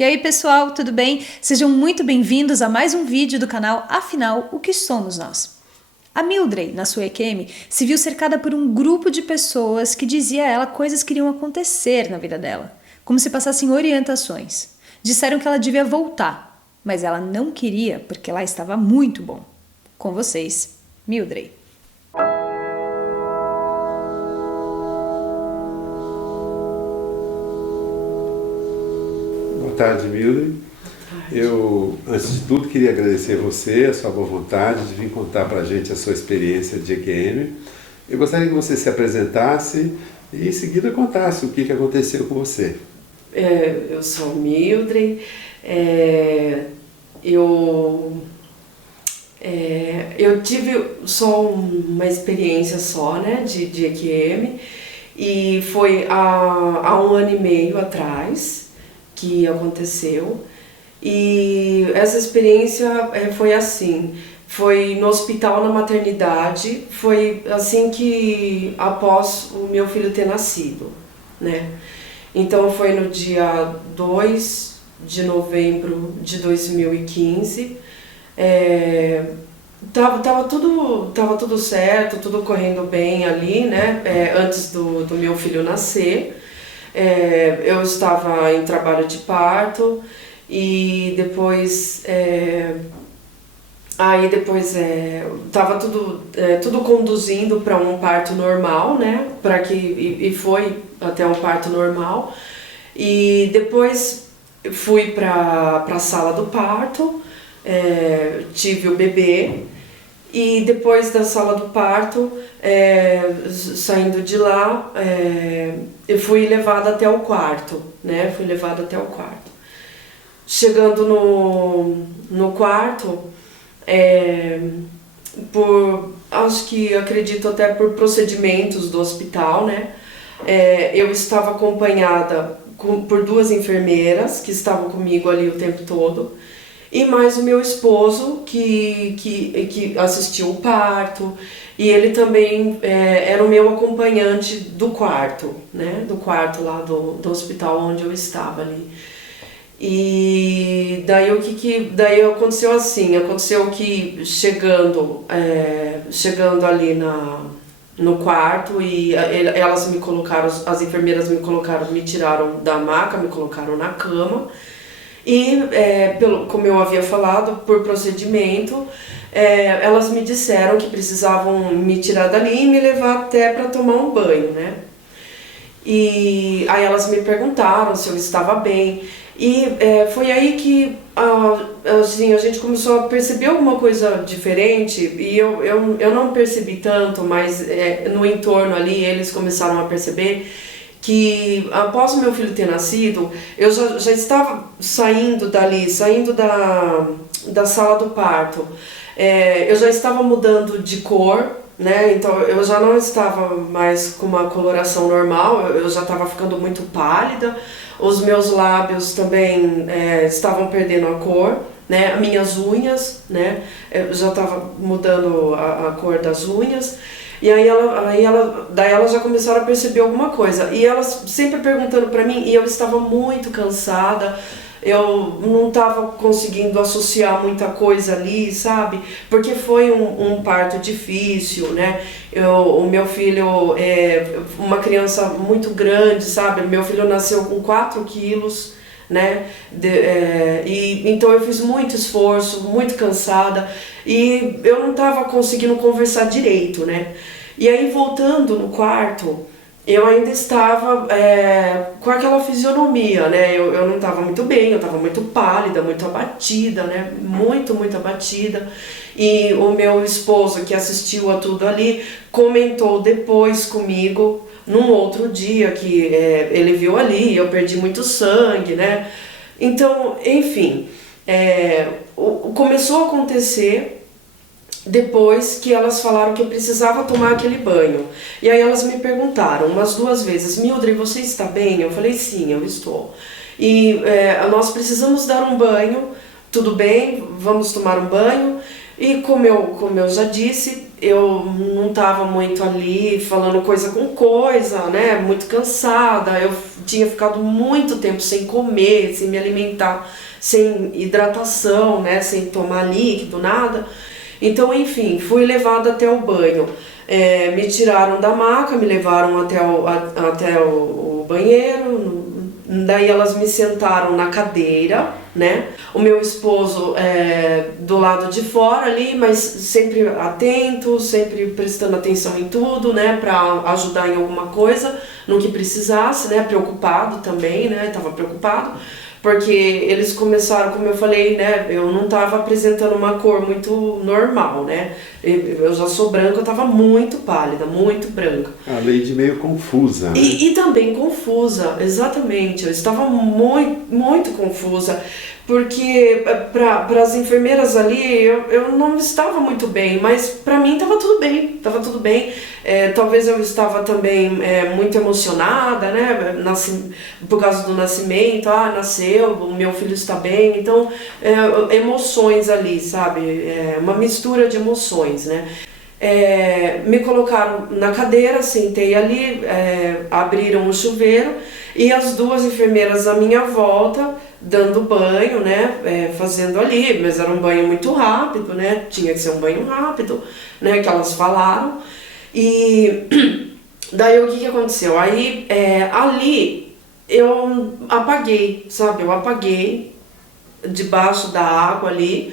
E aí pessoal, tudo bem? Sejam muito bem-vindos a mais um vídeo do canal Afinal, o que somos nós? A Mildred, na sua EQM, se viu cercada por um grupo de pessoas que dizia a ela coisas que iriam acontecer na vida dela, como se passassem orientações. Disseram que ela devia voltar, mas ela não queria porque lá estava muito bom. Com vocês, Mildred. Boa tarde, Mildred. Eu, antes de tudo, queria agradecer você, a sua boa vontade de vir contar para a gente a sua experiência de EQM. Eu gostaria que você se apresentasse e, em seguida, contasse o que aconteceu com você. Eu sou Mildred. Eu tive só uma experiência só, né, de EQM, e foi há 1 ano e meio atrás que aconteceu. E essa experiência foi assim, foi no hospital, na maternidade, foi assim que após o meu filho ter nascido, né? Então foi no dia 2 de novembro de 2015, tava tudo certo, tudo correndo bem ali, né? Antes do meu filho nascer. Eu estava em trabalho de parto e depois estava tudo conduzindo para um parto normal, né? E foi até um parto normal. E depois fui para a sala do parto, tive o bebê. E depois da sala do parto, saindo de lá, eu fui levada até o quarto, né? Fui levada até o quarto. Chegando no quarto, acredito até por procedimentos do hospital, né? Eu estava acompanhada por 2 enfermeiras que estavam comigo ali o tempo todo. E mais o meu esposo, que assistiu o parto, e ele também era o meu acompanhante do quarto, né? Do quarto lá do hospital onde eu estava ali. E daí daí aconteceu assim, aconteceu que chegando ali no quarto, e elas me colocaram, as enfermeiras me tiraram da maca, me colocaram na cama. E, como eu havia falado, por procedimento, elas me disseram que precisavam me tirar dali e me levar até para tomar um banho, né? E aí elas me perguntaram se eu estava bem. E foi aí que assim, a gente começou a perceber alguma coisa diferente, e eu não percebi tanto, mas no entorno ali eles começaram a perceber que após o meu filho ter nascido, eu já estava saindo da sala do parto. Eu já estava mudando de cor, né? Então eu já não estava mais com uma coloração normal, eu já estava ficando muito pálida, os meus lábios também estavam perdendo a cor, né? As minhas unhas, né? Eu já estava mudando a cor das unhas. E daí elas já começaram a perceber alguma coisa. E elas sempre perguntando pra mim, e eu estava muito cansada, eu não estava conseguindo associar muita coisa ali, sabe? Porque foi um parto difícil, né? O meu filho é uma criança muito grande, sabe? Meu filho nasceu com 4 quilos, né? Então eu fiz muito esforço, muito cansada, e eu não estava conseguindo conversar direito, né? E aí, voltando no quarto, eu ainda estava com aquela fisionomia, né? Eu não estava muito bem, eu estava muito pálida, muito abatida, né? Muito abatida. E o meu esposo, que assistiu a tudo ali, comentou depois comigo, num outro dia, que ele viu ali, eu perdi muito sangue, né? Então, enfim, começou a acontecer depois que elas falaram que eu precisava tomar aquele banho. E aí elas me perguntaram umas 2 vezes: Mildred, você está bem? Eu falei: sim, eu estou. E nós precisamos dar um banho, tudo bem, vamos tomar um banho. E como eu já disse, eu não estava muito ali falando coisa com coisa, né? Muito cansada. Eu tinha ficado muito tempo sem comer, sem me alimentar, sem hidratação, né? Sem tomar líquido, nada. Então, enfim, fui levada até o banho. Me tiraram da maca, me levaram até o banheiro. Daí elas me sentaram na cadeira, né? O meu esposo do lado de fora ali, mas sempre atento, sempre prestando atenção em tudo, né? Pra ajudar em alguma coisa, no que precisasse, né? Preocupado também, né? Tava preocupado. Porque eles começaram, como eu falei, né? Eu não estava apresentando uma cor muito normal, né? Eu já sou branca, eu estava muito pálida, muito branca. A Lady meio confusa, né? E também confusa, exatamente. Eu estava muito, muito confusa. Porque para as enfermeiras ali eu não estava muito bem, mas para mim estava tudo bem, estava tudo bem. Talvez eu estava também muito emocionada, né? Por causa do nascimento, nasceu, o meu filho está bem, então emoções ali, sabe? Uma mistura de emoções, né? Me colocaram na cadeira, sentei ali, abriram o chuveiro e as duas enfermeiras à minha volta dando banho, né, fazendo ali, mas era um banho muito rápido, né, tinha que ser um banho rápido, né, que elas falaram. E daí o que aconteceu? Aí ali eu apaguei, sabe, eu apaguei debaixo da água ali,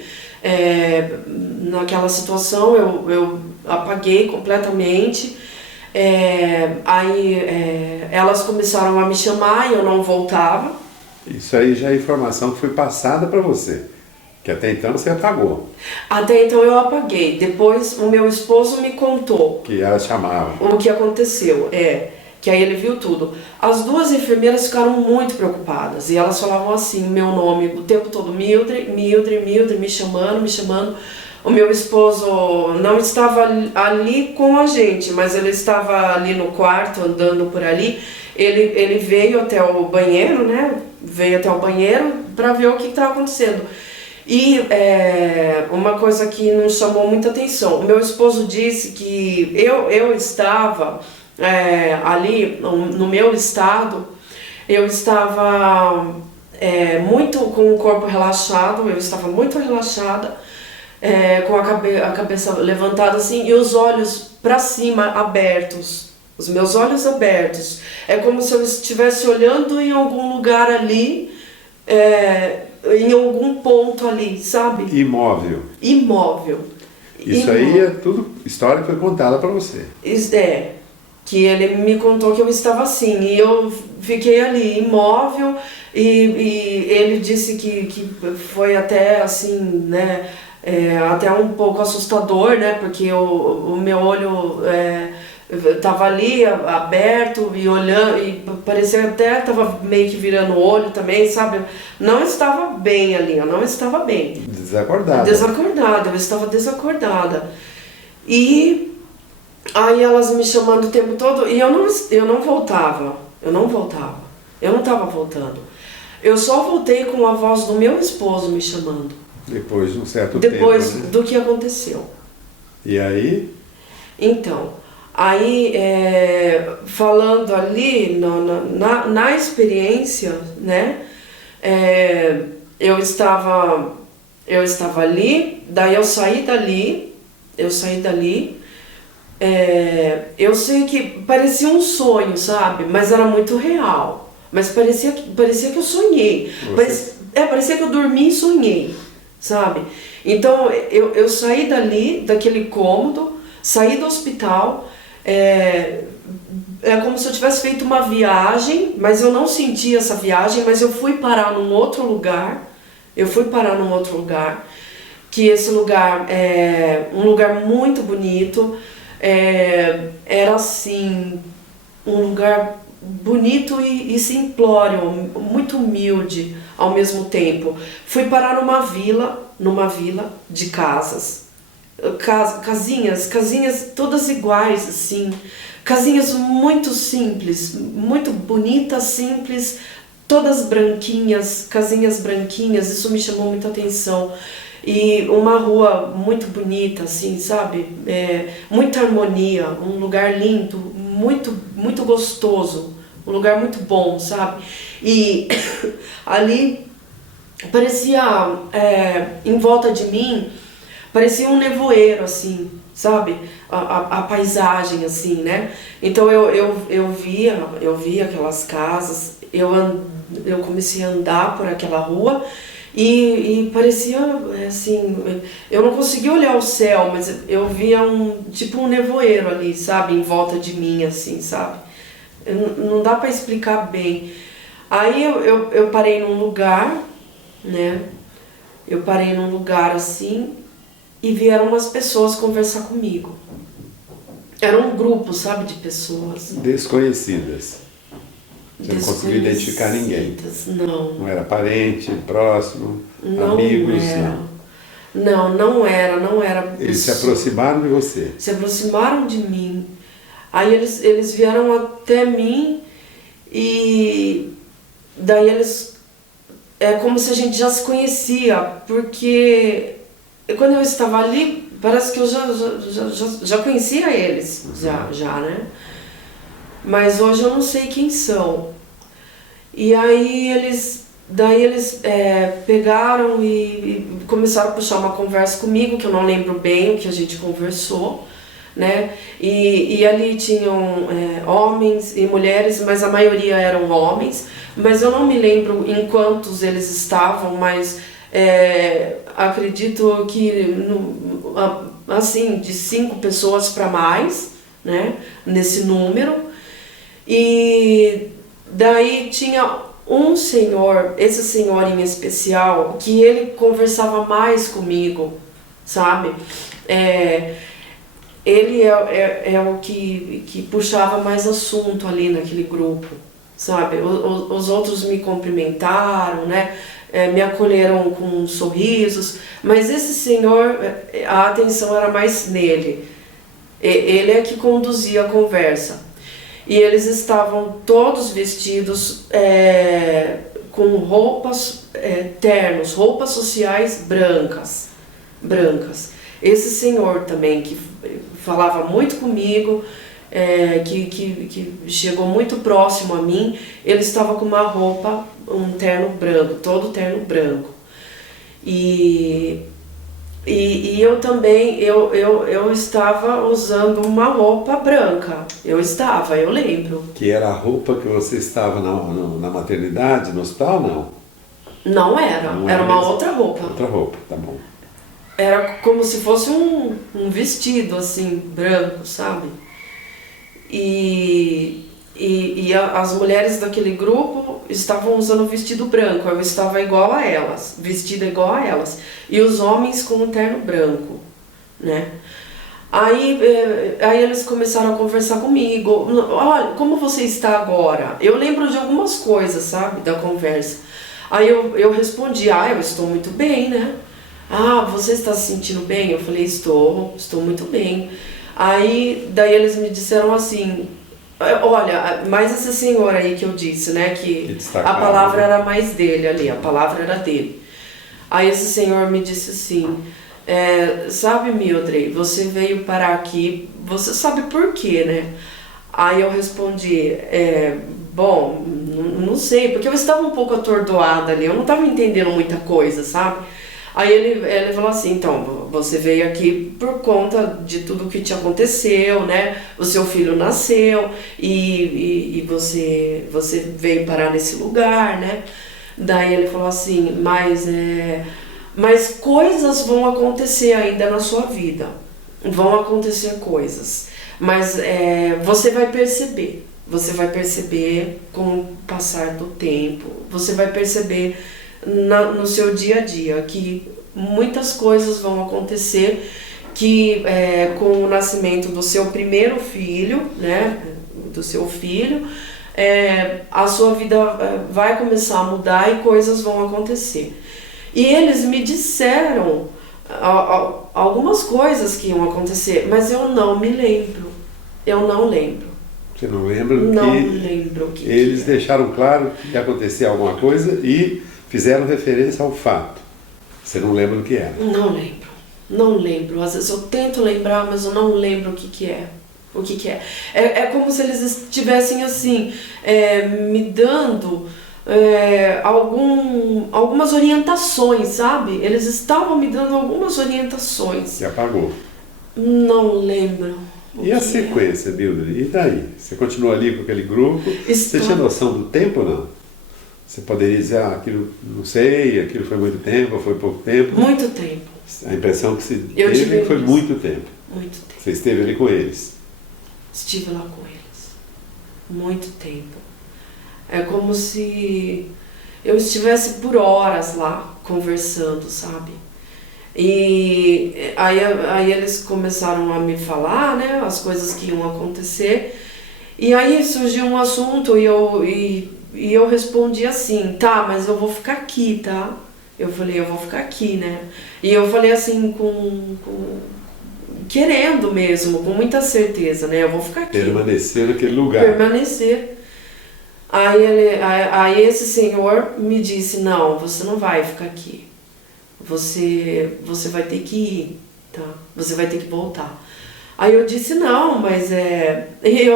naquela situação eu apaguei completamente. Aí elas começaram a me chamar e eu não voltava. Isso aí já é informação que foi passada para você, que até então você apagou. Até então eu apaguei. Depois o meu esposo me contou Que ela chamava. o que aconteceu. Que aí ele viu tudo. As duas enfermeiras ficaram muito preocupadas e elas falavam assim, meu nome o tempo todo, Mildred, Mildred, Mildred, me chamando, me chamando. O meu esposo não estava ali com a gente, mas ele estava ali no quarto, andando por ali. Ele veio até o banheiro, né? Veio até o banheiro para ver o que estava acontecendo. E uma coisa que nos chamou muita atenção, o meu esposo disse que eu estava ali, no meu estado, eu estava muito com o corpo relaxado, eu estava muito relaxada, com a cabeça levantada assim e os olhos para cima abertos. Os meus olhos abertos. É como se eu estivesse olhando em algum lugar ali, em algum ponto ali, sabe? Imóvel. Imóvel. Isso aí é tudo história que foi contada para você. Que ele me contou que eu estava assim, e eu fiquei ali, imóvel, e ele disse que foi até assim, né, até um pouco assustador, né, porque o meu olho estava ali aberto e olhando, e parecia até estava meio que virando o olho também, sabe? Não estava bem ali, eu não estava bem. Desacordada. Desacordada, eu estava desacordada. E aí elas me chamando o tempo todo e eu não voltava, eu não estava voltando. Eu só voltei com a voz do meu esposo me chamando. Depois de um certo tempo, Depois né? do que aconteceu. E aí? Então, aí falando ali na experiência, né? Eu estava ali, daí eu saí dali. Eu sei que parecia um sonho, sabe? Mas era muito real. Mas parecia que eu sonhei. Parecia que eu dormi e sonhei, sabe? Então eu saí dali, daquele cômodo, saí do hospital. É como se eu tivesse feito uma viagem, mas eu não senti essa viagem, mas eu fui parar num outro lugar. Que esse lugar é um lugar muito bonito. Era assim, um lugar bonito e simplório, muito humilde ao mesmo tempo. Fui parar numa vila de casas, casinhas todas iguais assim, casinhas muito simples, muito bonitas, simples, todas branquinhas, casinhas branquinhas. Isso me chamou muita atenção. E uma rua muito bonita, assim, sabe? Muita harmonia, um lugar lindo, muito gostoso, um lugar muito bom, sabe? E ali parecia, em volta de mim, parecia um nevoeiro, assim, sabe? A paisagem, assim, né? Então eu via aquelas casas, eu comecei a andar por aquela rua e parecia, assim, eu não conseguia olhar o céu, mas eu via tipo um nevoeiro ali, sabe? Em volta de mim, assim, sabe? Não dá pra explicar bem. Aí eu parei num lugar, né? Eu parei num lugar assim e vieram umas pessoas conversar comigo. Era um grupo, sabe, de pessoas. Desconhecidas. Você não conseguiu identificar ninguém? Não. Não era parente, próximo, Não amigos? era. Não era. Eles se aproximaram de você? Se aproximaram de mim. Aí eles vieram até mim e daí eles... É como se a gente já se conhecia, porque quando eu estava ali, parece que eu já conhecia eles, já, né? Mas hoje eu não sei quem são. E aí eles pegaram e começaram a puxar uma conversa comigo, que eu não lembro bem o que a gente conversou, né? E ali tinham homens e mulheres, mas a maioria eram homens, mas eu não me lembro em quantos eles estavam, mas acredito que assim, de 5 pessoas para mais, né? Nesse número. E daí tinha um senhor, esse senhor em especial, que ele conversava mais comigo, sabe? Ele é o que puxava mais assunto ali naquele grupo, sabe? Os outros me cumprimentaram, né? Me acolheram com sorrisos, mas esse senhor, a atenção era mais nele. Ele é que conduzia a conversa. E eles estavam todos vestidos com roupas, ternos, roupas sociais brancas. Esse senhor também, que falava muito comigo, que chegou muito próximo a mim, ele estava com uma roupa, um terno branco, todo terno branco. E eu também, eu estava usando uma roupa branca. Eu lembro. Que era a roupa que você estava na maternidade, no hospital, não? Não era, era uma outra roupa. Outra roupa, tá bom. Era como se fosse um vestido, assim, branco, sabe? E as mulheres daquele grupo estavam usando vestido branco, eu estava igual a elas, vestida igual a elas. E os homens com um terno branco, né? Aí eles começaram a conversar comigo. Olha, como você está agora? Eu lembro de algumas coisas, sabe, da conversa. Aí eu respondi, eu estou muito bem, né? Você está se sentindo bem? Eu falei, estou muito bem. Aí, daí eles me disseram assim, olha, mais esse senhor aí que eu disse, né, que a palavra era mais dele ali, a palavra era dele. Aí esse senhor me disse assim, sabe, Mildred, você veio parar aqui, você sabe por quê, né? Aí eu respondi, bom, não sei, porque eu estava um pouco atordoada ali, eu não estava entendendo muita coisa, sabe? Aí ele falou assim, então, você veio aqui por conta de tudo que te aconteceu, né? O seu filho nasceu e você veio parar nesse lugar, né? Daí ele falou assim, mas coisas vão acontecer ainda na sua vida. Vão acontecer coisas. Mas você vai perceber com o passar do tempo, você vai perceber no seu dia a dia que muitas coisas vão acontecer que com o nascimento do seu primeiro filho, né, do seu filho, a sua vida vai começar a mudar e coisas vão acontecer. E eles me disseram algumas coisas que iam acontecer, mas eu não me lembro. Eu não lembro. Você não lembra? Não lembro. Eles deixaram claro que ia acontecer alguma coisa e fizeram referência ao fato. Você não lembra do que era? Não lembro. Não lembro. Às vezes eu tento lembrar, mas eu não lembro o que que é. O que que é. É como se eles estivessem assim, me dando algumas orientações, sabe? Eles estavam me dando algumas orientações. E apagou. Não lembro. E a sequência, Mildred? E daí? Você continuou ali com aquele grupo? Você tinha noção do tempo ou não? Você poderia dizer, aquilo, não sei, aquilo foi muito tempo, ou foi pouco tempo? Muito tempo. A impressão que você teve foi muito tempo. Muito tempo. Você esteve ali com eles? Estive lá com eles. Muito tempo. É como se eu estivesse por horas lá, conversando, sabe? E aí eles começaram a me falar, né, as coisas que iam acontecer. E aí surgiu um assunto e eu respondi assim, tá, mas eu vou ficar aqui, tá? Eu falei, eu vou ficar aqui, né? E eu falei assim, querendo mesmo, com muita certeza, né? Eu vou ficar aqui. Permanecer naquele lugar. Permanecer. Aí esse senhor me disse, não, você não vai ficar aqui. Você vai ter que ir, tá? Você vai ter que voltar. Aí eu disse, não, mas E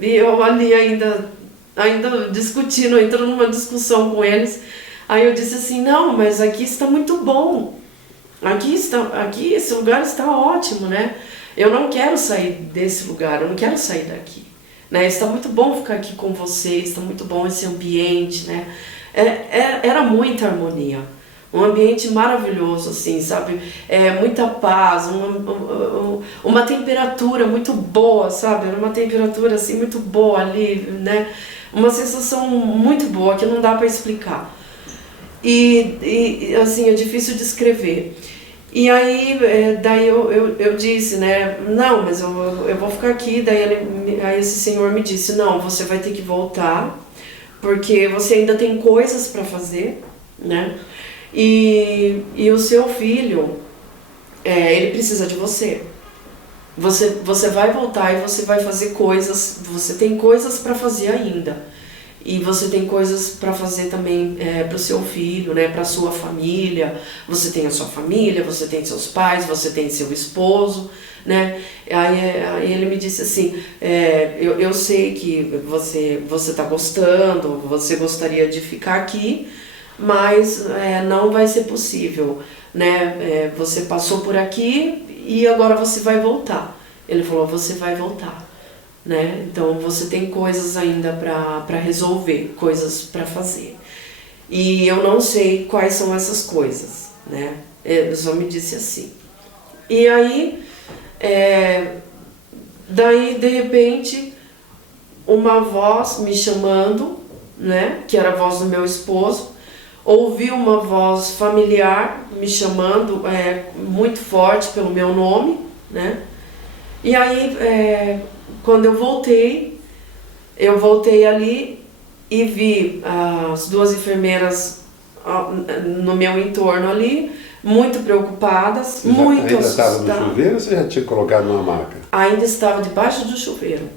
eu ali ainda discutindo, entrando numa discussão com eles. Aí eu disse assim, não, mas aqui está muito bom. Aqui esse lugar está ótimo, né? Eu não quero sair desse lugar, eu não quero sair daqui. Né? Está muito bom ficar aqui com vocês, está muito bom esse ambiente, né? Era muita harmonia. Um ambiente maravilhoso, assim, sabe? Muita paz, uma temperatura muito boa, sabe? Era uma temperatura, assim, muito boa ali, né? Uma sensação muito boa que não dá para explicar. E assim, é difícil de descrever. E aí, daí eu disse, né? Não, mas eu vou ficar aqui. Aí esse senhor me disse, não, você vai ter que voltar, porque você ainda tem coisas para fazer, né? E o seu filho, ele precisa de você. Você vai voltar e você vai fazer coisas, você tem coisas para fazer ainda. E você tem coisas para fazer também para o seu filho, né, para a sua família. Você tem a sua família, você tem seus pais, você tem seu esposo, né? Aí ele me disse assim, eu sei que você está gostando, você gostaria de ficar aqui, mas não vai ser possível, né? Você passou por aqui e agora você vai voltar. Ele falou, você vai voltar. Né? Então você tem coisas ainda para resolver, coisas para fazer. E eu não sei quais são essas coisas, né? Ele só me disse assim. E aí, daí de repente, uma voz me chamando, né? Que era a voz do meu esposo. Ouvi uma voz familiar me chamando muito forte pelo meu nome, né? E aí, quando eu voltei ali e vi as duas enfermeiras no meu entorno ali, muito preocupadas, muito assustadas. Ainda estava no chuveiro ou você já tinha colocado numa maca? Ainda estava debaixo do chuveiro.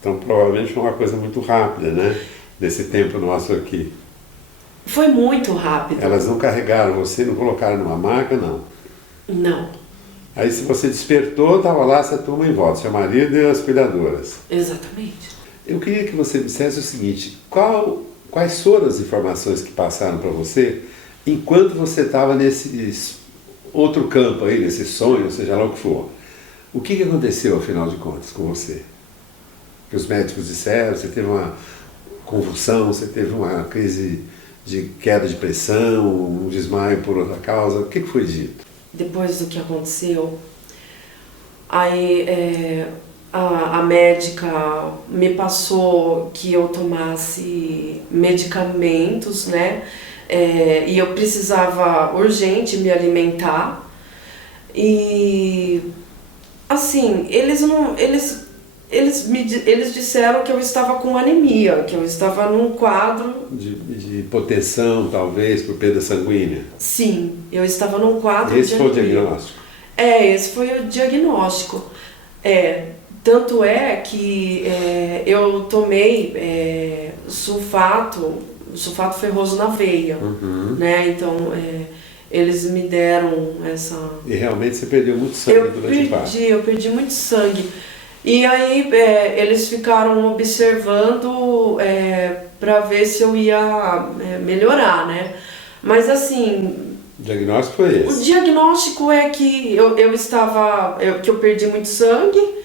Então provavelmente foi uma coisa muito rápida, né? Desse tempo nosso aqui. Foi muito rápido. Elas não carregaram você, não colocaram numa maca, não? Não. Aí se você despertou, estava lá essa turma em volta, seu marido e as cuidadoras. Exatamente. Eu queria que você me dissesse o seguinte, quais foram as informações que passaram para você enquanto você estava nesse outro campo aí, nesse sonho, seja lá o que for? O que aconteceu, afinal de contas, com você? Que os médicos disseram, você teve uma convulsão, você teve uma crise de queda de pressão, um desmaio por outra causa, o que foi dito? Depois do que aconteceu, aí a médica me passou que eu tomasse medicamentos, né? E eu precisava urgente me alimentar. E assim, eles disseram que eu estava com anemia, que eu estava num quadro de hipotensão, talvez, por perda sanguínea. Sim, eu estava num quadro Esse de foi anemia. o diagnóstico? Esse foi o diagnóstico. Tanto é que eu tomei sulfato ferroso na veia, né? Então eles me deram essa... E realmente você perdeu muito sangue durante o parto. Eu perdi muito sangue. E aí eles ficaram observando para ver se eu ia melhorar, né? Mas assim... O diagnóstico foi esse? O diagnóstico é que que eu perdi muito sangue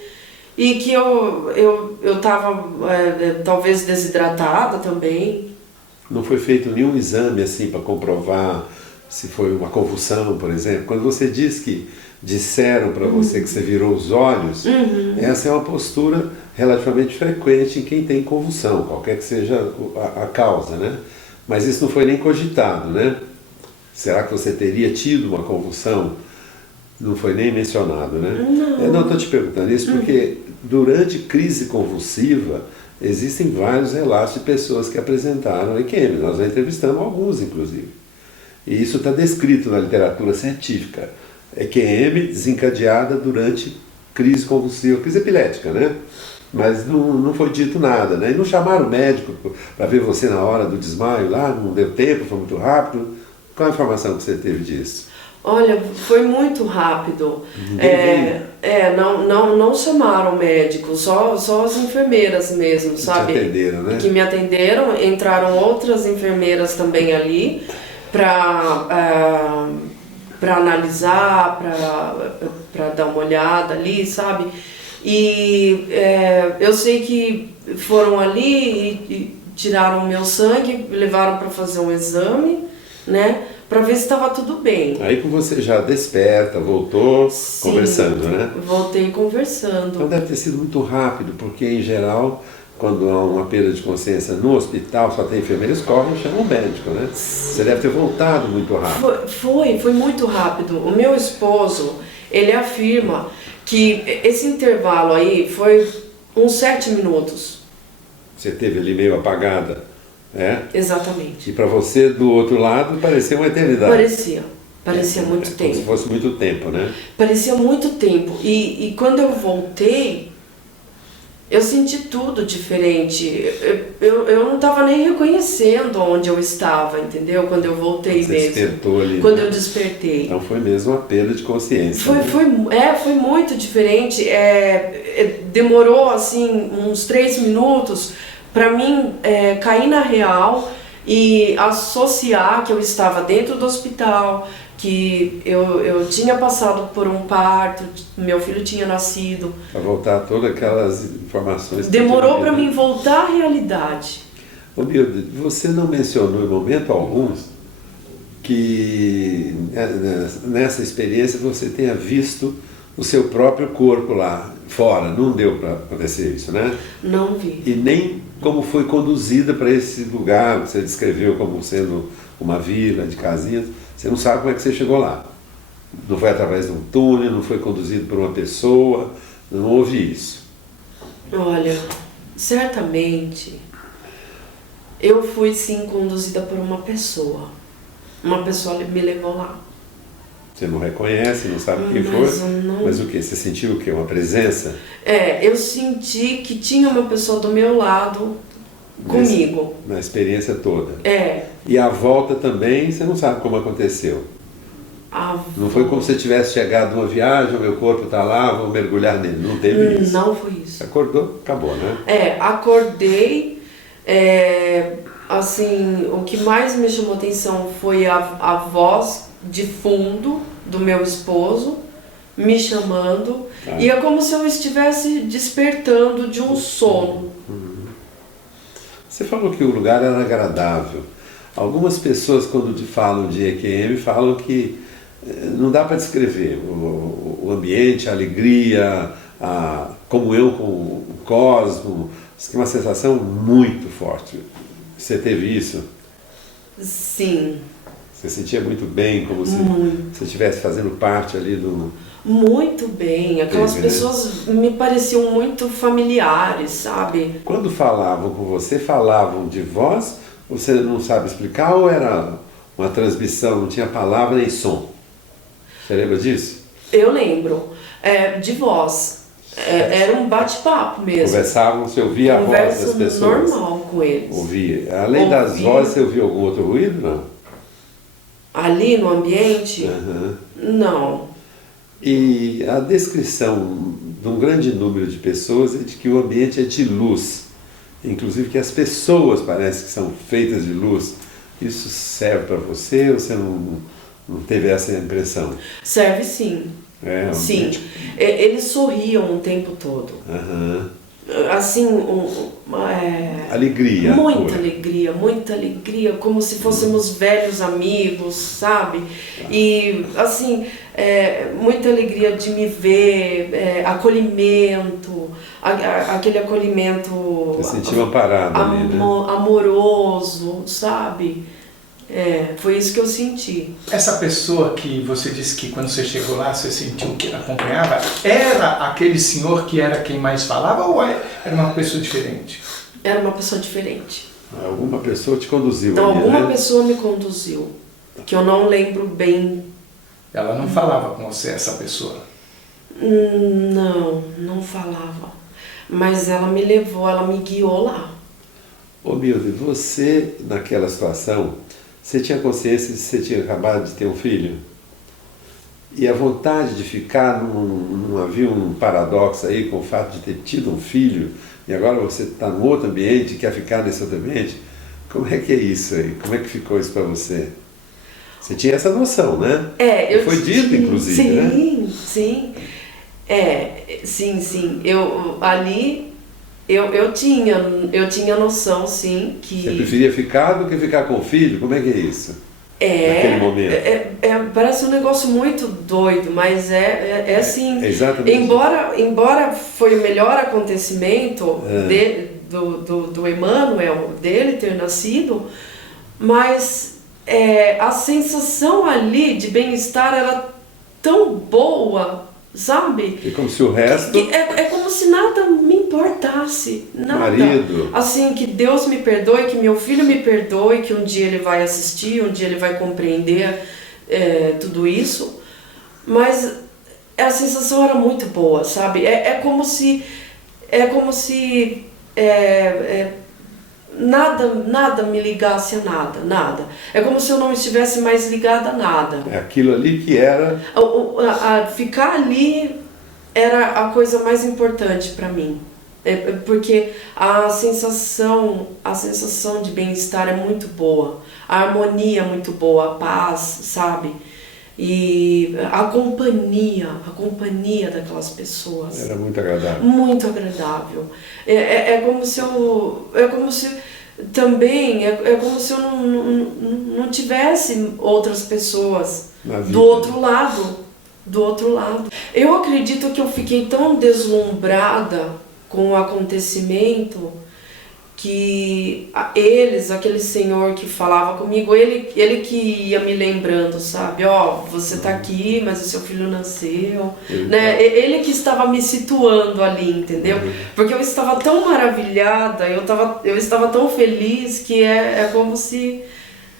e que eu estava talvez desidratada também. Não foi feito nenhum exame assim para comprovar se foi uma convulsão, por exemplo? Quando você diz que disseram para você que você virou os olhos, essa é uma postura relativamente frequente em quem tem convulsão, qualquer que seja a causa, né? Mas isso não foi nem cogitado, né? Será que você teria tido uma convulsão? Não foi nem mencionado, né? Não, estou te perguntando isso porque durante crise convulsiva existem vários relatos de pessoas que apresentaram EQM. Nós já entrevistamos alguns, inclusive. E isso está descrito na literatura científica. EQM desencadeada durante crise convulsiva, crise epilética, né? Mas não foi dito nada, né? E não chamaram o médico para ver você na hora do desmaio lá, não deu tempo, foi muito rápido. Qual a informação que você teve disso? Olha, foi muito rápido. Não chamaram o médico, só as enfermeiras mesmo, sabe? Que te atenderam, né? Que me atenderam, entraram outras enfermeiras também ali para analisar, para dar uma olhada ali, sabe? E eu sei que foram ali e tiraram o meu sangue, levaram para fazer um exame, né? Para ver se estava tudo bem. Aí com você já desperta, voltou. Sim, conversando, né? Voltei conversando. Então deve ter sido muito rápido, porque em geral, quando há uma perda de consciência no hospital, só tem enfermeiros, correm e chamam o médico, né? Você deve ter voltado muito rápido. Foi muito rápido. O meu esposo, ele afirma que esse intervalo aí foi uns 7 minutos. Você teve ali meio apagada, né? Exatamente. E para você, do outro lado, parecia uma eternidade. Parecia muito tempo. Como se fosse muito tempo, né? Parecia muito tempo. E quando eu voltei, eu senti tudo diferente. Eu não estava nem reconhecendo onde eu estava, entendeu? Quando eu voltei Você mesmo. despertou ali. Quando né? eu despertei. Então foi mesmo uma perda de consciência. Foi muito diferente. Demorou assim uns 3 minutos para mim cair na real e associar que eu estava dentro do hospital, que eu tinha passado por um parto, meu filho tinha nascido. Para voltar todas aquelas informações. Demorou para mim voltar à realidade. Ô Milde, você não mencionou em momento algum que nessa experiência você tenha visto o seu próprio corpo lá fora. Não deu para acontecer isso, né? Não vi. E nem como foi conduzida para esse lugar, que você descreveu como sendo uma vila de casinhas. Você não sabe como é que você chegou lá. Não foi através de um túnel, não foi conduzido por uma pessoa, não houve isso. Olha, certamente eu fui sim conduzida por uma pessoa. Uma pessoa me levou lá. Você não reconhece, não sabe quem foi? Mas o que? Você sentiu o quê? Uma presença? Eu senti que tinha uma pessoa do meu lado comigo. Na experiência toda. E E a volta também, você não sabe como aconteceu. Não foi como se você tivesse chegado numa viagem, o meu corpo está lá, vou mergulhar nele. Não teve isso. Não foi isso. Acordou, acabou, né? Acordei. Assim, o que mais me chamou atenção foi a voz de fundo do meu esposo me chamando. E é como se eu estivesse despertando de um sono. Você falou que o lugar era agradável. Algumas pessoas, quando falam de EQM, falam que não dá para descrever o ambiente, a alegria, a comunhão com o cosmos, que é uma sensação muito forte. Você teve isso? Sim. Você sentia muito bem, como se você estivesse fazendo parte ali do... Muito bem. Aquelas pessoas me pareciam muito familiares, sabe? Quando falavam com você, falavam de voz, você não sabe explicar, ou era uma transmissão, não tinha palavra nem som? Você lembra disso? Eu lembro. De voz. Era um bate-papo mesmo. Conversavam, você ouvia a voz das pessoas? Normal com eles. Ouvia. Além das vozes, você ouvia algum outro ruído, não? ali no ambiente, Aham. não. E a descrição de um grande número de pessoas é de que o ambiente é de luz, inclusive que as pessoas parecem que são feitas de luz. Isso serve para você ou você não teve essa impressão? Serve sim. É, um Sim. ambiente- Eles sorriam o tempo todo. Aham. Assim, Alegria. muita alegria, como se fôssemos velhos amigos, sabe? E, assim, muita alegria de me ver, acolhimento, aquele acolhimento Você sentiu uma parada ali, né? amoroso, sabe? Foi isso que eu senti. Essa pessoa que você disse que quando você chegou lá, você sentiu que acompanhava, era aquele senhor que era quem mais falava ou era uma pessoa diferente? Era uma pessoa diferente. Alguma pessoa te conduziu Então, ali, alguma né? pessoa me conduziu, que eu não lembro bem. Ela não falava com você, essa pessoa? Não falava. Mas ela me levou, ela me guiou lá. Ô Milde, você naquela situação, você tinha consciência de que você tinha acabado de ter um filho? E a vontade de ficar, não havia um paradoxo aí com o fato de ter tido um filho e agora você está num outro ambiente e quer ficar nesse outro ambiente? Como é que é isso aí? Como é que ficou isso para você? Você tinha essa noção, né? Foi dito, inclusive, sim, né? Sim. Sim. Eu tinha noção, sim, que... Você preferia ficar do que ficar com o filho? Como é que é isso? Naquele momento. Parece um negócio muito doido, mas é assim. Exatamente. Embora foi o melhor acontecimento do Emmanuel, dele ter nascido, mas a sensação ali de bem-estar era tão boa, sabe? E como se o resto... É como se nada me importasse, nada. Marido. Assim, que Deus me perdoe, que meu filho me perdoe, que um dia ele vai assistir, um dia ele vai compreender tudo isso. Mas a sensação era muito boa, sabe? É como se nada me ligasse a nada. É como se eu não estivesse mais ligada a nada. É aquilo ali que era... Ficar ali era a coisa mais importante para mim. Porque a sensação de bem-estar é muito boa, a harmonia é muito boa, a paz, sabe? E a companhia daquelas pessoas. Era muito agradável. Muito agradável. É como se eu não tivesse outras pessoas do outro lado. Eu acredito que eu fiquei tão deslumbrada com o acontecimento que aquele senhor que falava comigo, ele que ia me lembrando, sabe? Você tá aqui, mas o seu filho nasceu, né? Ele que estava me situando ali, entendeu? Porque eu estava tão maravilhada, eu estava tão feliz que é como se...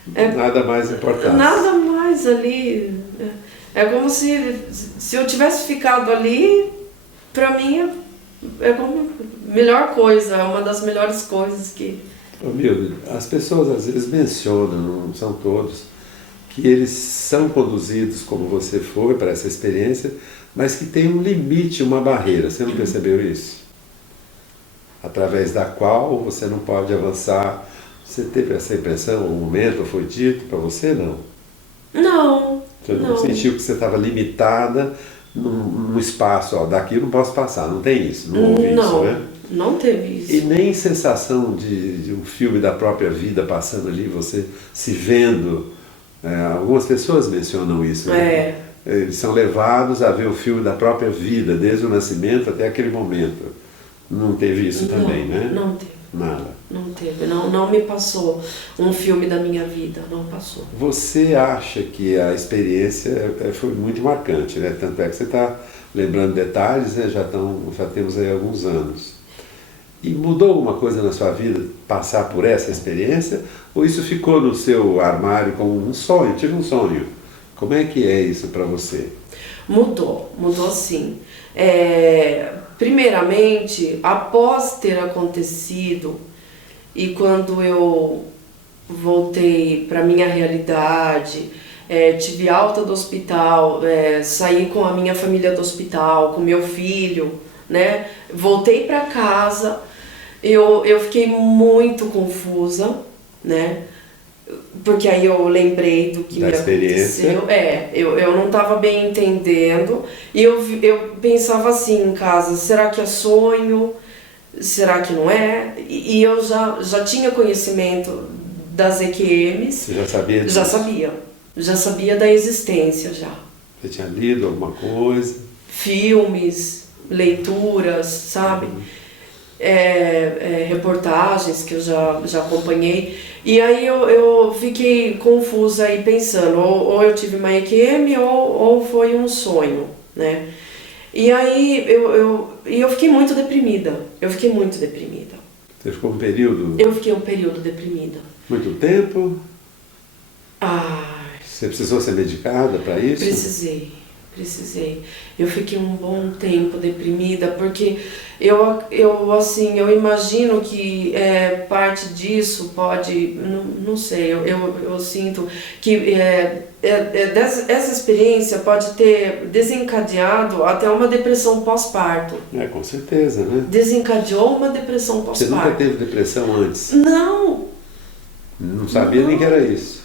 nada mais importasse. Nada mais ali. É como se eu tivesse ficado ali, pra mim é como a melhor coisa, é uma das melhores coisas que... Ô Milde, as pessoas às vezes mencionam, não são todos, que eles são conduzidos como você foi para essa experiência, mas que tem um limite, uma barreira. Você não percebeu isso? Através da qual você não pode avançar. Você teve essa impressão, um momento foi dito para você? Não. Não. Você não sentiu que você estava limitada num espaço, daqui eu não posso passar, não tem isso, não houve isso, né? Não teve isso. E nem sensação de um filme da própria vida passando ali, você se vendo. Algumas pessoas mencionam isso, né? Eles são levados a ver o filme da própria vida, desde o nascimento até aquele momento. Não teve isso também, né? Não teve. Nada. Não teve, não me passou um filme da minha vida, não passou. Você acha que a experiência foi muito marcante, né? Tanto é que você está lembrando detalhes, né? Já temos aí alguns anos. E mudou alguma coisa na sua vida passar por essa experiência? Ou isso ficou no seu armário como um sonho? Tive um sonho. Como é que é isso para você? Mudou sim. Primeiramente, após ter acontecido e quando eu voltei para minha realidade, tive alta do hospital, saí com a minha família do hospital, com meu filho, né? Voltei para casa, eu fiquei muito confusa, né? Porque aí eu lembrei do que da me experiência. aconteceu. Eu não estava bem entendendo. E eu pensava assim em casa, será que é sonho? Será que não é? E eu já tinha conhecimento das EQMs. Você já sabia disso? Já sabia da existência já. Você tinha lido alguma coisa? Filmes, leituras, sabe? Reportagens que eu já acompanhei. E aí eu fiquei confusa aí pensando, ou eu tive uma EQM ou foi um sonho, né? E aí eu fiquei muito deprimida. Você ficou um período? Eu fiquei um período deprimida. Muito tempo? Ai, Você precisou ser medicada para isso? Precisei. Eu fiquei um bom tempo deprimida, porque eu imagino que parte disso pode, não sei, eu sinto que essa experiência pode ter desencadeado até uma depressão pós-parto. Com certeza, né? Desencadeou uma depressão Você pós-parto. nunca teve depressão antes? Não. Não sabia nem que era isso?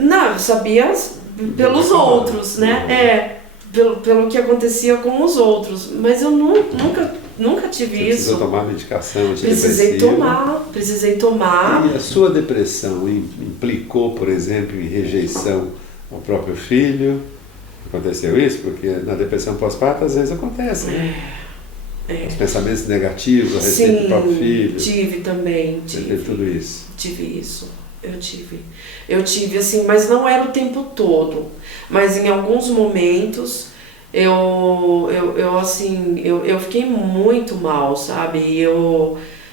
Não, sabia pelos outros, né? Pelo que acontecia com os outros. Mas eu nunca tive Você isso. precisou tomar medicação Precisei tomar. E a sua depressão implicou, por exemplo, em rejeição ao próprio filho? Aconteceu isso? Porque na depressão pós-parto às vezes acontece, né? Os pensamentos negativos a respeito do próprio filho. Tive também. Você teve tudo isso? Tive isso. Eu tive assim, mas não era o tempo todo. Mas em alguns momentos eu fiquei muito mal, sabe?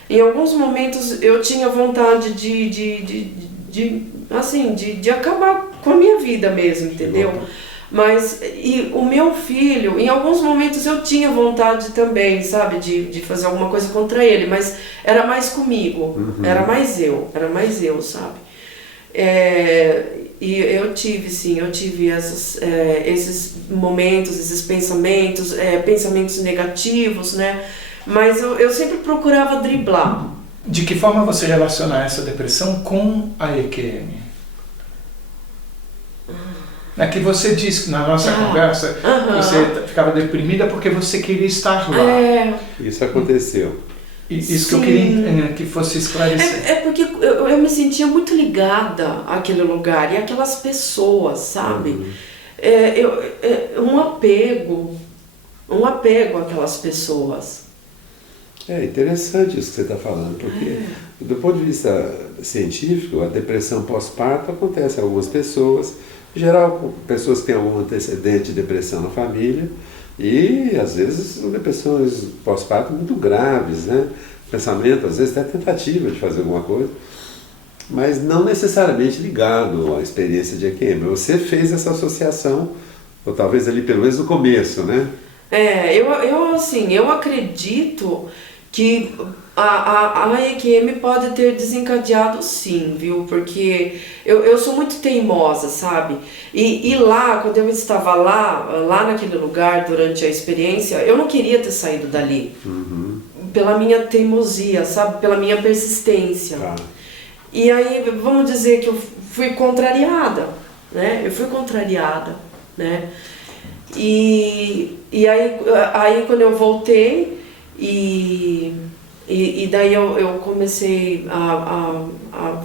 Em alguns momentos eu tinha vontade de acabar com a minha vida mesmo, entendeu? Mas o meu filho, em alguns momentos eu tinha vontade também, sabe, de fazer alguma coisa contra ele, mas era mais comigo, era mais eu, sabe? E eu tive esses momentos, esses pensamentos, pensamentos negativos, né? Mas eu sempre procurava driblar. De que forma você relaciona essa depressão com a EQM? É que você disse na nossa conversa que você ficava deprimida porque você queria estar lá. Isso aconteceu. Isso que eu queria que fosse esclarecer. Porque eu me sentia muito ligada àquele lugar e àquelas pessoas, sabe? Um apego àquelas pessoas. É interessante isso que você está falando, porque do ponto de vista científico, a depressão pós-parto acontece em algumas pessoas, em geral com pessoas que têm algum antecedente de depressão na família, e às vezes são depressões pós-parto muito graves, né? Pensamento, às vezes até tentativa de fazer alguma coisa, mas não necessariamente ligado à experiência de EQM. Você fez essa associação, ou talvez ali pelo menos no começo, né? Eu acredito que a EQM pode ter desencadeado sim, viu? Porque eu sou muito teimosa, sabe? E lá, quando eu estava lá naquele lugar, durante a experiência, eu não queria ter saído dali. Pela minha teimosia, sabe? Pela minha persistência. E aí, vamos dizer que eu fui contrariada, né? Né? E aí quando eu voltei e daí eu comecei a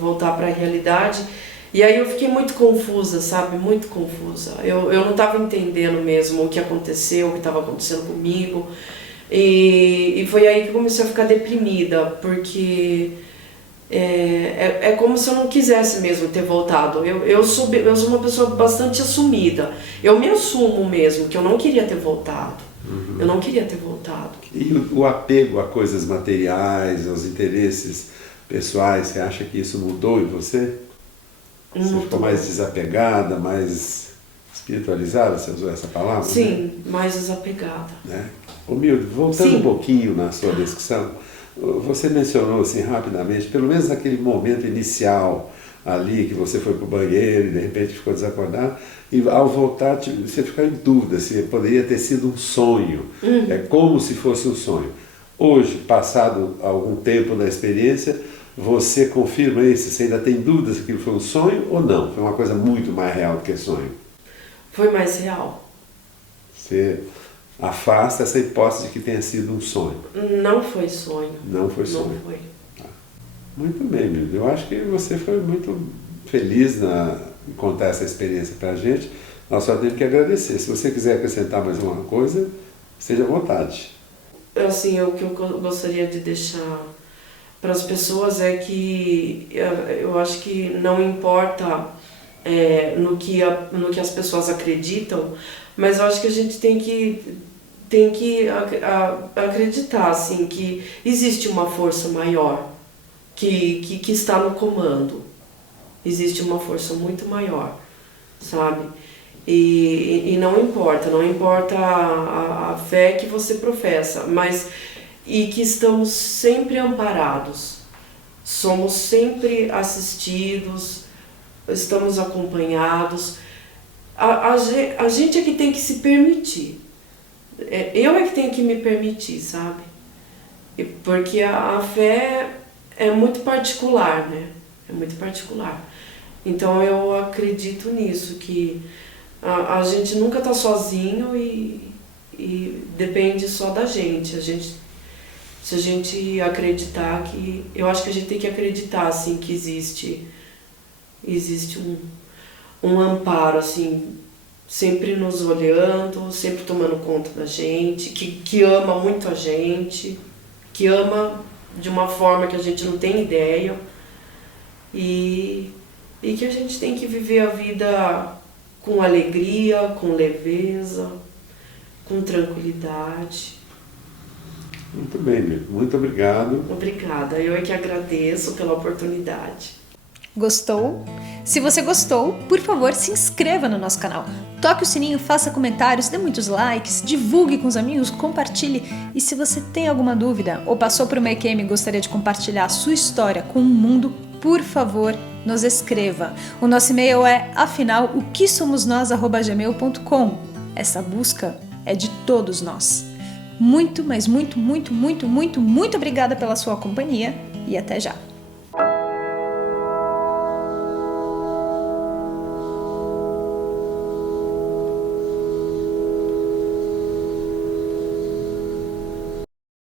voltar para a realidade, e aí eu fiquei muito confusa, sabe? Muito confusa. Eu não estava entendendo mesmo o que aconteceu, o que estava acontecendo comigo. E foi aí que eu comecei a ficar deprimida, porque é como se eu não quisesse mesmo ter voltado. Eu sou uma pessoa bastante assumida. Eu me assumo mesmo que eu não queria ter voltado. Eu não queria ter voltado. E o apego a coisas materiais, aos interesses pessoais, você acha que isso mudou em você? Você ficou mais desapegada, mais espiritualizada? Você usou essa palavra? Sim, mais desapegada. Ô Milde, voltando um pouquinho na sua discussão, você mencionou assim rapidamente, pelo menos naquele momento inicial, ali, que você foi para o banheiro e de repente ficou desacordado, e ao voltar você fica em dúvida se poderia ter sido um sonho. É como se fosse um sonho. Hoje, passado algum tempo da experiência, você confirma isso? Você ainda tem dúvidas se aquilo foi um sonho ou não? Foi uma coisa muito mais real do que sonho? Foi mais real. Você afasta essa hipótese de que tenha sido um sonho? Não foi sonho. Não foi sonho. Não foi. Muito bem, Mildred. Eu acho que você foi muito feliz em contar essa experiência para a gente. Nós só temos que agradecer. Se você quiser acrescentar mais uma coisa, esteja à vontade. Assim, o que eu gostaria de deixar para as pessoas é que eu acho que não importa no que as pessoas acreditam, mas eu acho que a gente tem que acreditar assim, que existe uma força maior que está no comando. Existe uma força muito maior, sabe? E não importa a fé que você professa, e que estamos sempre amparados, somos sempre assistidos, estamos acompanhados. A gente é que tem que se permitir. Eu é que tenho que me permitir, sabe? Porque a fé é muito particular, né? É muito particular. Então eu acredito nisso, que a gente nunca está sozinho e depende só da gente. Se a gente acreditar que... Eu acho que a gente tem que acreditar, assim, que existe um amparo, assim, sempre nos olhando, sempre tomando conta da gente, que ama muito a gente, que ama de uma forma que a gente não tem ideia, e que a gente tem que viver a vida com alegria, com leveza, com tranquilidade. Muito bem, Mildred. Muito obrigado. Obrigada, eu é que agradeço pela oportunidade. Gostou? Se você gostou, por favor, se inscreva no nosso canal. Toque o sininho, faça comentários, dê muitos likes, divulgue com os amigos, compartilhe. E se você tem alguma dúvida ou passou por uma EQM e gostaria de compartilhar a sua história com o mundo, por favor, nos escreva. O nosso e-mail é afinal-o-que-somos-nós@gmail.com. Essa busca é de todos nós. Muito, mas muito, muito, muito, muito, muito obrigada pela sua companhia e até já!